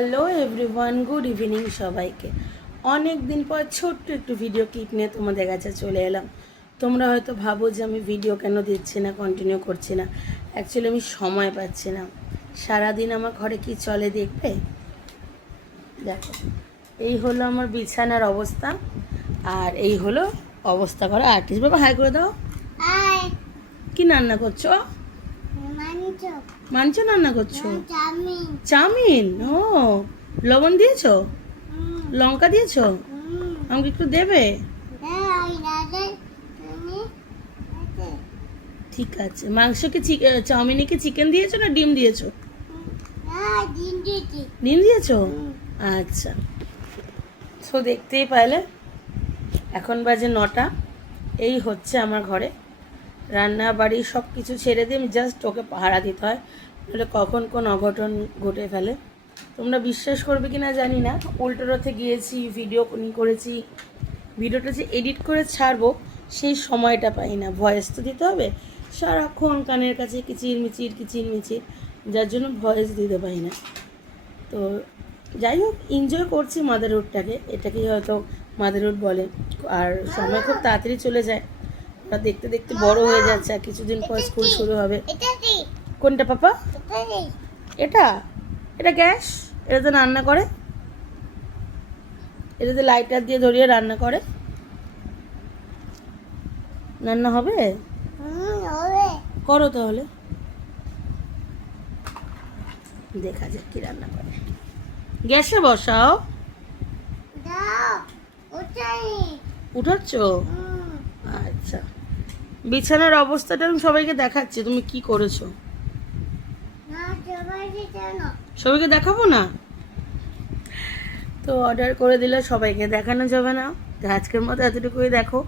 Hello everyone, good evening সবাইকে। অনেক দিন পর ছোট্ট একটু ভিডিও ক্লিপ নিয়ে তোমাদের কাছে চলে এলাম। তোমরা হয়তো ভাবো যে আমি ভিডিও কেন দিচ্ছি না, কন্টিনিউ করছি না। অ্যাকচুয়ালি আমি সময় পাচ্ছি না। সারাদিন আমার ঘরে কি চলে দেখবে। দেখো, এই হলো আমার বিছানার অবস্থা, আর এই হলো অবস্থা করা আর্টিস্ট। বাবা হাই করে দাও। কি রান্না করছো? মাংস রান্না করছো? চাউমিন। ও, লবণ দিয়েছো? লঙ্কা দিয়েছো? আমাকে একটু দেবে? ঠিক আছে। মাংস কি চাউমিনে কি চিকেন দিয়েছো না ডিম দিয়েছো? ডিম দিয়েছো? আচ্ছা। তো দেখতেই পাইলে এখন বাজে 9টা। এই হচ্ছে আমার ঘরে রান্না বাড়ি সব কিছু ছেড়ে দিয়ে আমি জাস্ট ওকে পাহারা দিতে হয়, নাহলে কখন কোন অঘটন ঘটে ফেলে। তোমরা বিশ্বাস করবে কি না জানি না, উল্টো রথে গিয়েছি, ভিডিও করেছি, ভিডিওটা যে এডিট করে ছাড়বো সেই সময়টা পাই না। ভয়েস তো দিতে হবে, সারাক্ষণ কানের কাছে কিচির মিচির, যার জন্য ভয়েস দিতে পারি না। তো যাই হোক, এনজয় করছি মাদারহুডটাকে, এটাকেই হয়তো মাদারহুড বলে। আর সময় খুব তাড়াতাড়ি চলে যায়, ওরা দেখতে দেখতে বড় হয়ে যাচ্ছে, আর কিছুদিন পর স্কুল শুরু হবে। কোনটা পাপা? এটা এটা গ্যাস, এটাতে রান্না করে, এটাতে লাইটার দিয়ে ধরিয়ে রান্না করে। রান্না হবে? করো তাহলে, দেখা যাক কি রান্না করে। গ্যাসে বসাও। উঠাচ্ছ? আচ্ছা। বিছানার অবস্থাটা আমি সবাইকে দেখাচ্ছি, তুমি কি করেছো। সবাইকে দেখাবো না তো, অর্ডার করে দিলে সবাইকে দেখানো যাবে না। তো আজকের মতো এতটুকুই দেখো।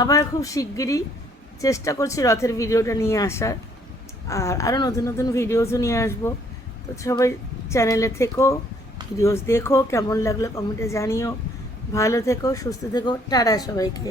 আবার খুব শিগগিরই চেষ্টা করছি রথের ভিডিওটা নিয়ে আসার, আর আরও নতুন নতুন ভিডিওসও নিয়ে আসবো। তো সবাই চ্যানেলে থেকো, ভিডিওস দেখো, কেমন লাগলো কমেন্টে জানিও। ভালো থেকো, সুস্থ থেকো, টাটা সবাইকে।